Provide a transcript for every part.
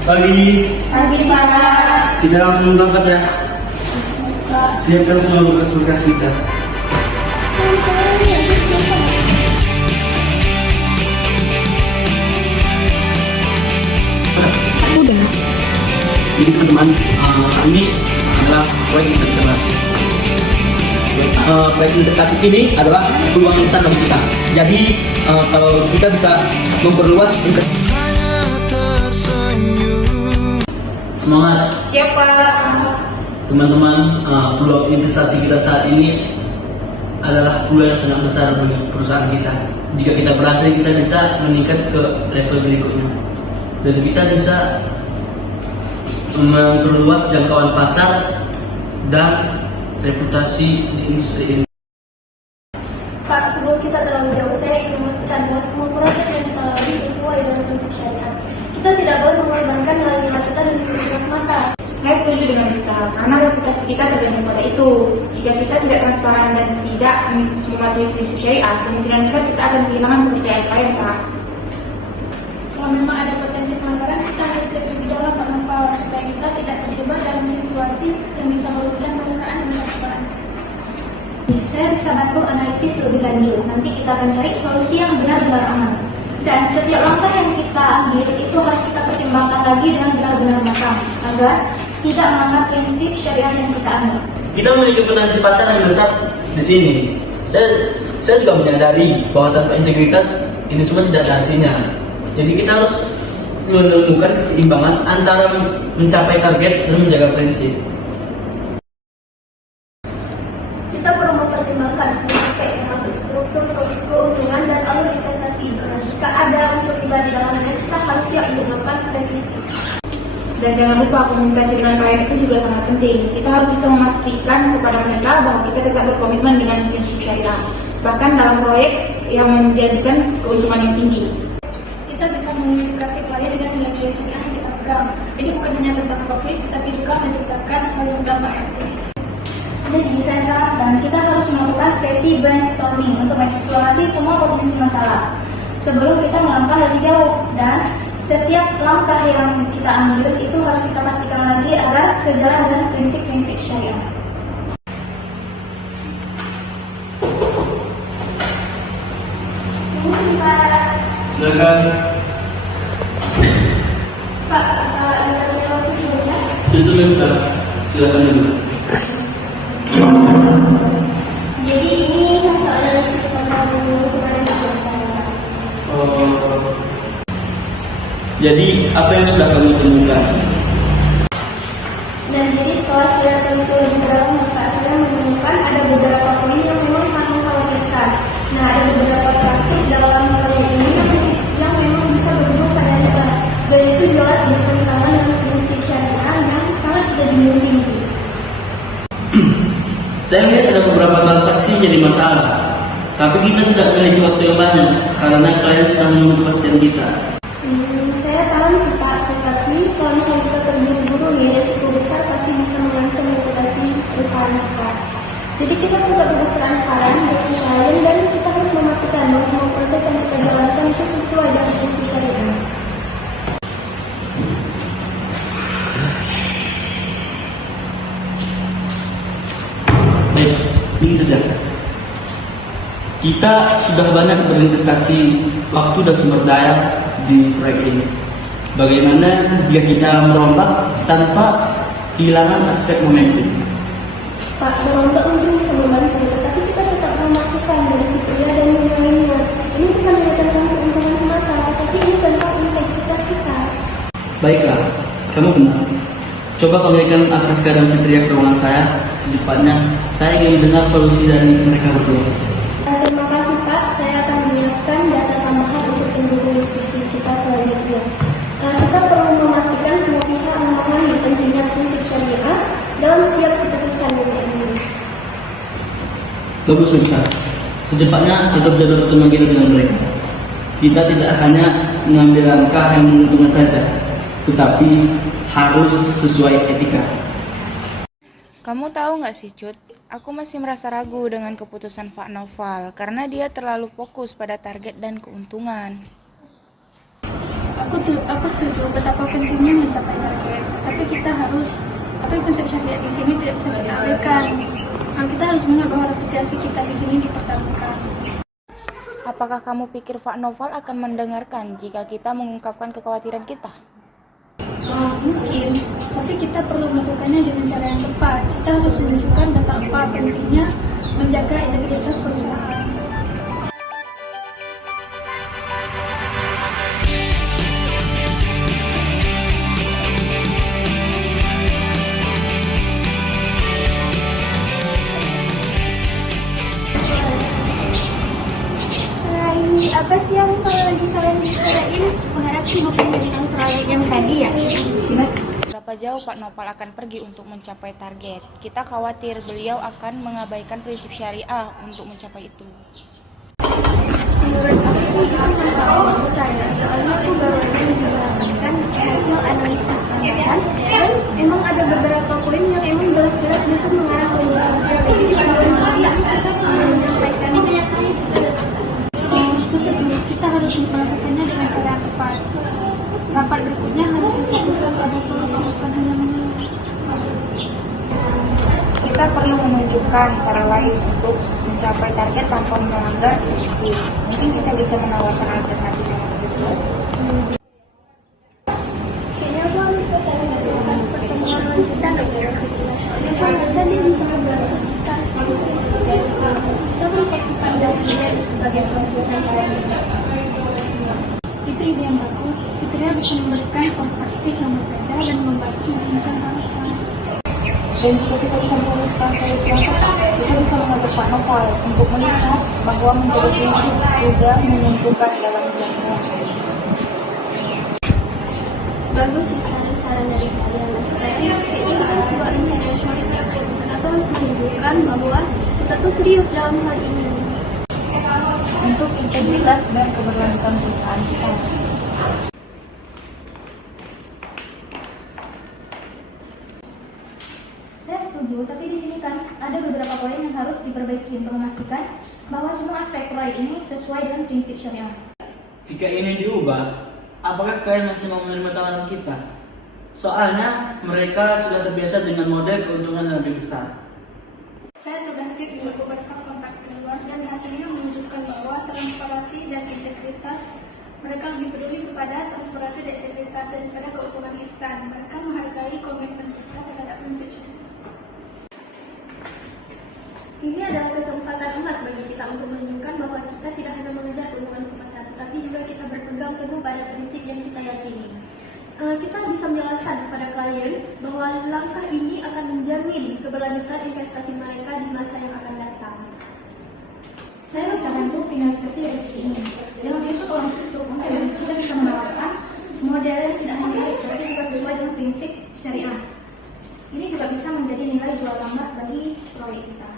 Pagi, Pagi Pak. kita langsung berangkat ya. Siapkan semua berkas-berkas kita. Udah. Jadi teman-teman, ini adalah proyek investasi. Proyek investasi ini adalah peluang besar bagi kita. Jadi kalau kita bisa memperluas semangat Siapa? teman-teman, peluang investasi kita saat ini adalah peluang yang sangat besar bagi perusahaan kita. Jika kita berhasil, kita bisa meningkat ke level berikutnya dan kita bisa memperluas jangkauan pasar dan reputasi di industri ini. Pak, sebelum kita terlalu jauh, saya ingin memastikan bahwa semua proses yang kita lalui sesuai dengan prinsip syariat. Kita tidak boleh mengorbankan nilai-nilai kita demi kepentingan semata. Saya setuju dengan kita, karena reputasi kita tergantung pada itu. Jika kita tidak transparan dan tidak mematuhi prinsip syariat, kemungkinan besar kita akan kehilangan kepercayaan klien, Pak. Kalau memang ada potensi pelanggaran, kita harus lebih dalam menempel supaya kita tidak terjebak dalam situasi yang bisa merugikan perusahaan dan masyarakat. Saya bisa bantu analisis lebih lanjut. Nanti kita akan cari solusi yang benar-benar aman. Dan setiap langkah yang kita ambil itu harus kita pertimbangkan lagi dengan benar-benar matang agar tidak melanggar prinsip syariah yang kita ambil. Kita memiliki potensi pasar yang besar di sini. Saya juga menyadari bahwa tanpa integritas ini semua tidak ada artinya. Jadi kita harus menemukan keseimbangan antara mencapai target dan menjaga prinsip. Kita perlu mempertimbangkan semua aspek termasuk struktur, keuntungan, dan alur investasi. Jika ada unsur riba di dalamnya, kita harus siap untuk melakukan revisi. Dan jangan lupa komunikasi dengan klien itu juga sangat penting. Kita harus bisa memastikan kepada mereka bahwa kita tetap berkomitmen dengan prinsip syariah. Bahkan dalam proyek yang menjanjikan keuntungan yang tinggi. Kita bisa mengidentifikasi klien dengan nilai-nilai syariah yang kita pegang. Jadi bukan hanya tentang profit, tapi juga menciptakan hal yang berdampak yang positif. Jadi saya sarankan kita harus melakukan sesi brainstorming untuk mengeksplorasi semua potensi masalah sebelum kita melangkah lebih jauh, dan setiap langkah yang kita ambil itu harus kita pastikan lagi agar sejalan dengan prinsip-prinsip syariah. Ini sebentar. Silakan. Pak, ada jawab sebelumnya? Sudah, silakan dulu. Jadi ini hasil analisis sama dulu kemarin kita. Jadi apa yang sudah kami temukan? Dan jadi setelah saya teliti lebih dalam, maka saya menemukan ada beberapa poin yang memang sangat mengkhawatirkan. Nah, ada beberapa praktik dalam proyek ini yang memang bisa berujung pada riba, dan itu jelas bertentangan dengan prinsip syariah yang sangat tidak dimiliki. Saya melihat ada beberapa transaksi jadi masalah, tapi kita tidak memiliki waktu yang banyak karena klien sedang menunggu kepastian kita. Saya paham sih Pak, tetapi kalau misalnya kita terburu-buru nih, resiko besar pasti bisa mengancam reputasi perusahaan Pak. Jadi kita tetap harus transparan dengan klien dan kita harus memastikan bahwa semua proses yang kita jalankan itu sesuai dengan prinsip syariah. Baik, ini saja. Kita sudah banyak berinvestasi waktu dan sumber daya di proyek ini. Bagaimana jika kita merombak tanpa kehilangan aspek momentum? Pak, merombak mungkin bisa membantu, tetapi kita tetap memasukkan dari fiturnya dan nilainya. Ini bukan hanya tentang keuntungan semata, tapi ini tentang integritas kita. Baiklah, kamu benar. Coba kembalikan Apraska dan Fitria ke ruangan saya secepatnya. Saya ingin mendengar solusi dari mereka berdua. Terima kasih Pak, saya akan menyiapkan data tambahan untuk pendukung diskusi kita selanjutnya. Kita perlu memastikan semua pihak memahami pentingnya prinsip syariah dalam setiap keputusan yang diambil. Bagus, Mita. Secepatnya tetap jadwal pertemuan kita dengan mereka. Kita tidak hanya mengambil langkah yang menguntungkan saja, tetapi harus sesuai etika. Kamu tahu nggak sih, Cut? Aku masih merasa ragu dengan keputusan Pak Noval karena dia terlalu fokus pada target dan keuntungan. Aku setuju betapa pentingnya mencapai target. Tapi kita harus, konsep syariat di sini tidak bisa kita abaikan. Kita harus mengingat bahwa reputasi kita di sini dipertaruhkan. Apakah kamu pikir Pak Noval akan mendengarkan jika kita mengungkapkan kekhawatiran kita? Mungkin, tapi kita perlu melakukannya dengan cara yang tepat. Kita harus menunjukkan betapa pentingnya menjaga integritas perusahaan. Apa sih yang lagi kalian bicarain? Mengharap sih bukan tentang proyek yang tadi ya? Berapa jauh Pak Noval akan pergi untuk mencapai target? Kita khawatir beliau akan mengabaikan prinsip syariah untuk mencapai itu. Menurut aku sih itu masalah besar ya. Soalnya aku baru aja mendapatkan hasil analisis tambahan dan emang ada beberapa poin yang emang jelas-jelas itu mengarah ke jadi sebelum kita menyampaikan Kita harus melakukannya dengan cara yang tepat. Rapat berikutnya harus difokuskan pada solusi, bukan hanya mengeluh. Kita perlu menunjukkan cara lain untuk mencapai target tanpa melanggar prinsip. Mungkin kita bisa menawarkan alternatif yang lebih sesuai. kayaknya aku harus melakukan pertemuan lanjutan ya. Soalnya kan tadi bisa membantu kita kita melakukan dirinya sebagai konsultan syariah. Itu ide yang bagus. Fitria bisa memberikan perspektif yang berbeda dan membantu menemukan harapan. Dan jika kita bisa menuliskan solusi yang tepat, kita bisa mengajak Pak Noval untuk melihat bahwa menjadi prinsip juga menentukan dalam jangka. Bagus sih saran dari kalian. Kayaknya kita harus buat rencana yang solid ya. Kita harus menunjukkan bahwa kita tuh serius dalam hal ini. Untuk integritas dan keberlanjutan perusahaan kita. Saya setuju, tapi di sini kan ada beberapa poin yang harus diperbaiki untuk memastikan bahwa semua aspek proyek ini sesuai dengan prinsip syariah. Jika ini diubah, apakah kalian masih mau menerima tawaran kita? Soalnya mereka sudah terbiasa dengan model keuntungan yang lebih besar. Saya sudah cek di beberapa kontak di luar dan hasilnya menunjukkan bahwa transparansi dan integritas mereka lebih peduli kepada transparansi dan integritas daripada keuntungan instan. Mereka menghargai komitmen kita terhadap prinsip syariah. Ini adalah kesempatan emas bagi kita untuk menunjukkan bahwa kita tidak hanya mengejar keuntungan semata, tetapi juga kita berpegang teguh pada prinsip yang kita yakini. Kita bisa menjelaskan kepada klien bahwa langkah ini akan menjamin keberlanjutan investasi mereka di masa yang akan datang. Saya bisa bantu finalisasi revisi ini. Dengan masuk ulang struktur konten, kita bisa menawarkan model yang tidak hanya baik, tetapi juga sesuai dengan prinsip syariah. Ini juga bisa menjadi nilai jual tambah bagi proyek kita.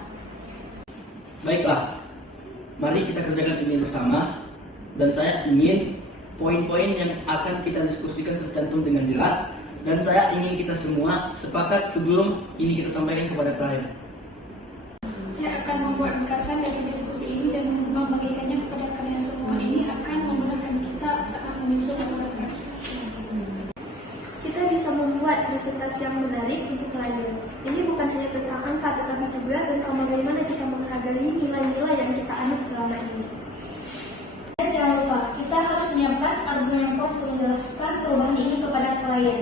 Baiklah, mari kita kerjakan ini bersama. Dan saya ingin poin-poin yang akan kita diskusikan tercantum dengan jelas. Dan saya ingin kita semua sepakat sebelum ini kita sampaikan kepada klien. Saya akan membuat ringkasan dari diskusi ini dan membagikannya kepada kalian semua. Ini akan memudahkan kita saat menyusun dokumentasi. Kita bisa membuat presentasi yang menarik untuk klien. Ini bukan hanya tentang angka, tetapi juga tentang bagaimana kita menghargai nilai-nilai yang kita anut selama ini. Dan jangan lupa, kita harus menyiapkan argumen untuk menjelaskan perubahan ini kepada klien.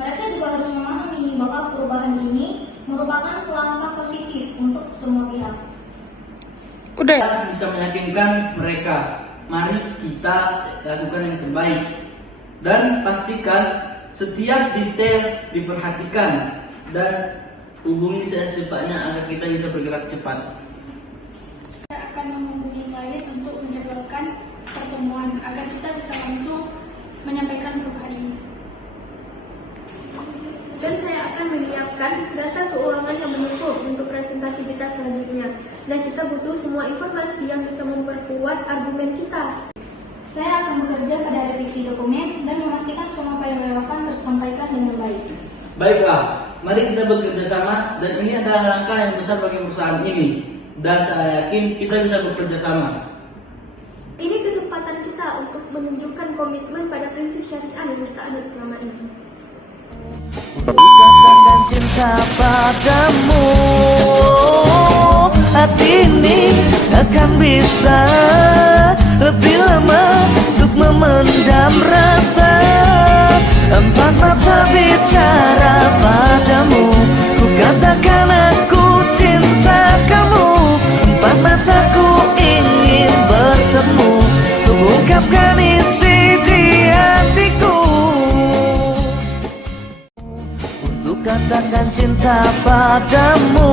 Mereka juga harus memahami bahwa perubahan ini merupakan langkah positif untuk semua pihak. Kita bisa meyakinkan mereka. Mari kita lakukan yang terbaik. Dan pastikan setiap detail diperhatikan. Dan hubungi saya secepatnya agar kita bisa bergerak cepat. Saya akan menghubungi klien untuk menjadwalkan pertemuan agar kita bisa langsung menyampaikan perubahan ini. Dan saya akan menyiapkan data keuangan yang menutup untuk presentasi kita selanjutnya. Dan kita butuh semua informasi yang bisa memperkuat argumen kita. Saya akan bekerja pada revisi dokumen dan memastikan semua poin relevan tersampaikan dengan baik. Baiklah, mari kita bekerja sama. Dan ini adalah langkah yang besar bagi perusahaan ini. Dan saya yakin kita bisa bekerja sama. Ini kesempatan kita untuk menunjukkan komitmen pada prinsip syariah. kami tak ada selama ini. Katakan cinta padamu, hati ini akan bisa lebih lama untuk memendam rasa. Empat mata bicara padamu, ku katakan aku cinta kamu. Empat mataku ingin bertemu, untuk ungkapkan isi di hatiku. Untuk katakan cinta padamu.